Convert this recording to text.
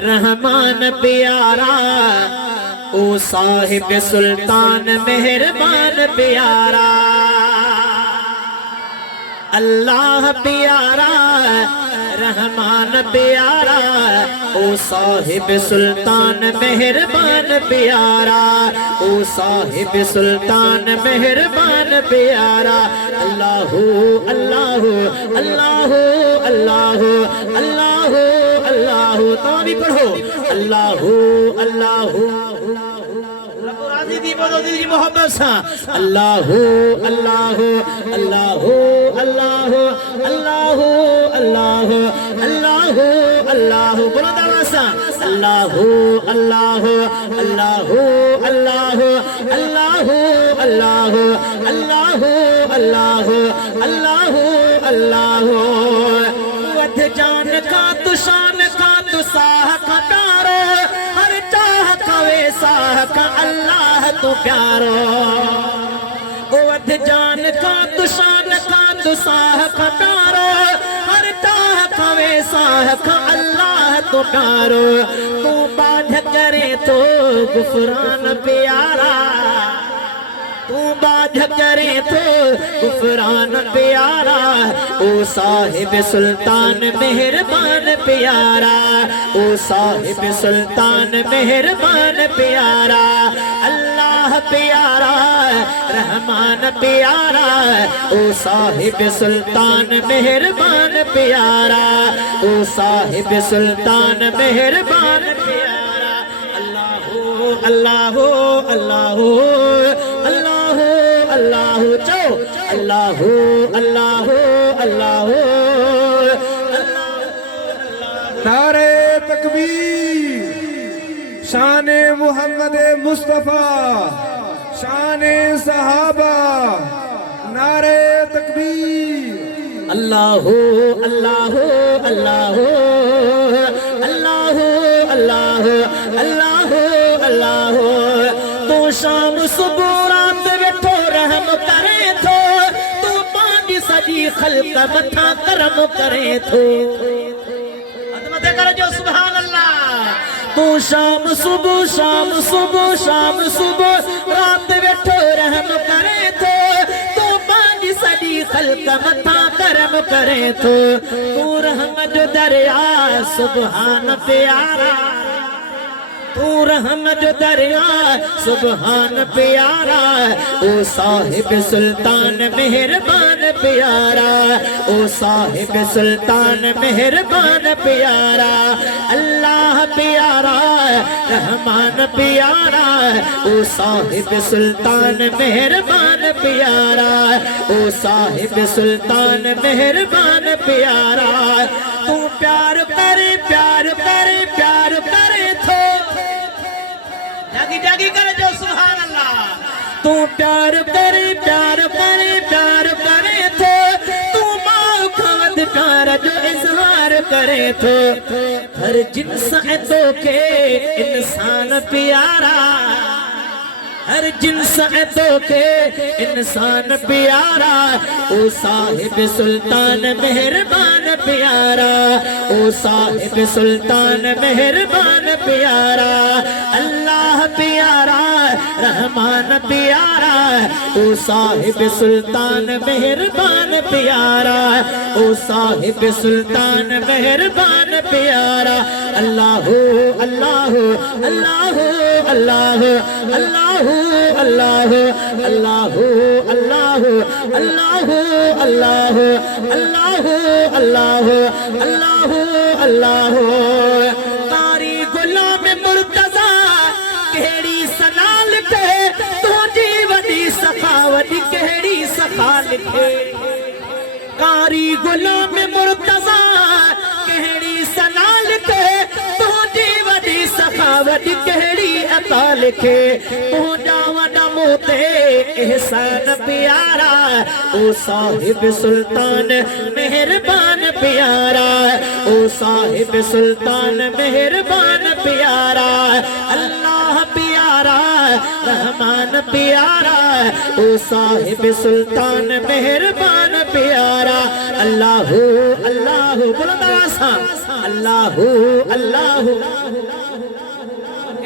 رحمان پیارا او صاحب سلطان مہربان پیارا اللہ پیارا رحمان پیارا او صاحب سلطان مہربان پیارا او صاحب سلطان مہربان پیارا اللہ اللہ اللہ اللہ اللہ اللہ تو بھی پڑھو اللہ اللہ محبت سا اللہ اللہ اللہ اللہ اللہ اللہ اللہ اللہ بولو دعویٰ سا اللہ اللہ اللہ اللہ اللہ اللہ اللہ اللہ اللہ اللہ ودھ جان کا تو شان کا تو ساہ کا پیارو ہر چاہ کا ویسا کا اللہ تو پیارو ودھ جان کا تو شان کا تو ساہ کا پیارو ہر چاہ کا ویسا کا اللہ تو پیارو تو باجھ کرے تو غفران پیارا تو باجھ کرے تو غفران پیارا او صاحب سلطان مہربان پیارا او صاحب سلطان مہربان پیارا اللہ پیارا رحمان پیارا او صاحب سلطان مہربان پیارا او صاحب سلطان مہربان پیارا اللہ اللہ اللہ اللہ اللہ چو اللہ اللہ اللہ نعرہ تکبیر شان محمد مصطفیٰ شان صحابہ نعرہ تکبیر اللہ اللہ اللہ اللہ اللہ اللہ اللہ تو شام صبح رات بیٹھو رحم کرے تھو تو پانچ سجی خلق متھا کرم کرے تھو عظمت کرو جو سبحان اللہ تو شام صبح شام صبح شام صبح رات بیٹھو رحم کرے تھو تو پانچ سجی خلق متھا کرم کرے تھو تو رحم جو دریا سبحان پیارا تو رحم جو دریا سبحان پیارا او صاحب سلطان مہربان پیارا او صاحب سلطان مہربان پیارا اللہ پیارا رحمان پیارا او صاحب سلطان مہربان پیارا او صاحب سلطان مہربان پیارا تو پیار کرے پیار کرے پیار کرے تھو جاگی جاگی کرے جو سبحان اللہ تو پیار کرے پیار کرے پیار کرے تھو تو ماں کھاد پیارا جو اظہار کرے تھو ہر جنس عدو کے انسان پیارا ہر جنس عدو کے انسان پیارا او صاحب سلطان مہربان پیارا او صاحب سلطان مہربان پیارا اللہ پیارا رحمان پیارا او صاحب سلطان مہربان پیارا او صاحب سلطان مہربان پیارا اللہ اللہ اللہ اللہ اللہ اللہ اللہ اللہ اللہ اللہ اللہ اللہ اللہ اللہ قاری غلام مرتضی کہڑی سنا لکھے تو جی وڈی سخاوت کہڑی سخا لکھے قاری غلام مرتضی کہڑی سنا لکھے تو جی وڈی سخاوت کہڑی عطا لکھے پہنچا وڈا موتے احسان پیارا او صاحب سلطان مہربان پیارا او صاحب سلطان مہربان پیارا اللہ پیارا رحمان پیارا او صاحب سلطان مہربان پیارا اللہ اللہ بلند آواز اللہ اللہ